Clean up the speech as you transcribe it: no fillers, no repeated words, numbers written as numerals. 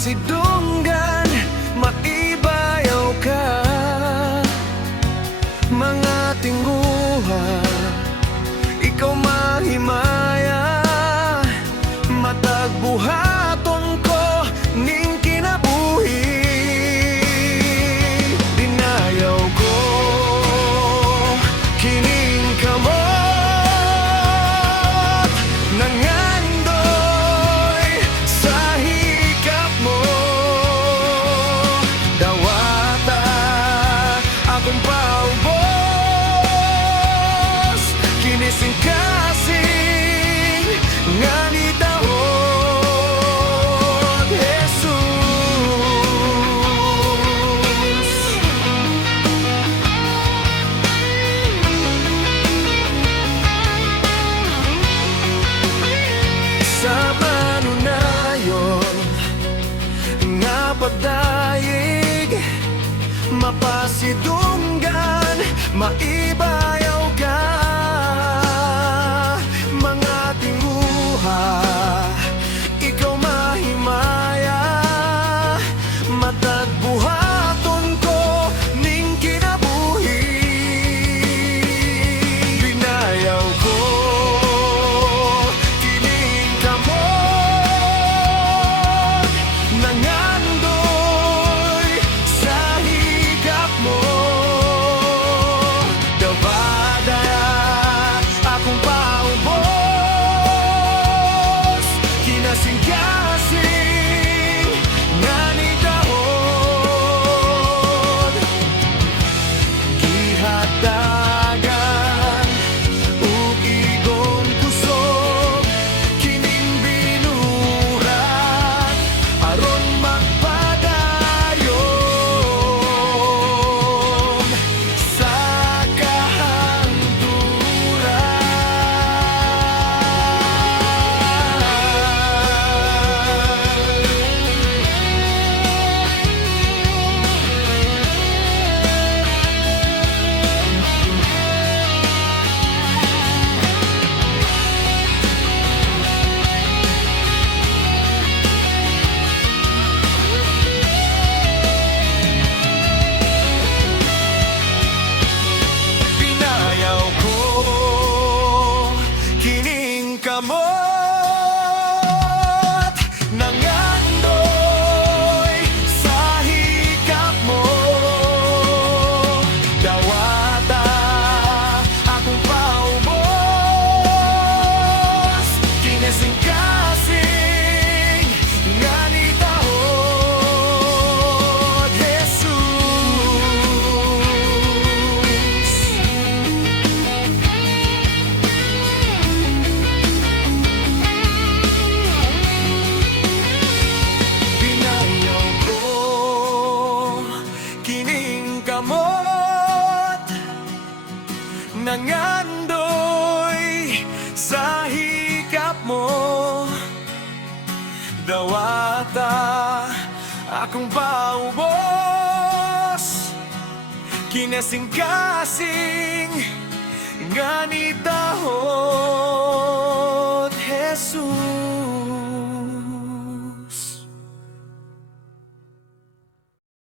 mapasidunggan, maibayaw ka. Mga tingguha, ikaw mahimaya, matag buhaton ko ning kinabuhi. Dinayaw ko kining kamot, nangandoy sa hikap mo. Dawata akong paubos, kinising-kasing nga ni daot, Jesus. Sa manunayon nga pagdaig, mapasidunggan, maibayaw ka. Mga tinguha, ikaw mahimaya, matag buhaton ko ning kinabuhi. Binayaw ko kining kamot, nangandoy sa higap mo. Dawada akong paubos, kinasing-kasing nga ni daot. Gihatagan ug igong kusog kining binurat aron magpadayon sa binayaw ko kining kamot, nangandoy sa hikap mo. Dawata akong paubos, kinasing-kasing nga ni daot, Jesus. Binayaw ko kining kamot, nangandoy sa hikap mo. Dawata akong paubos, kinasing-kasing nga ni daot.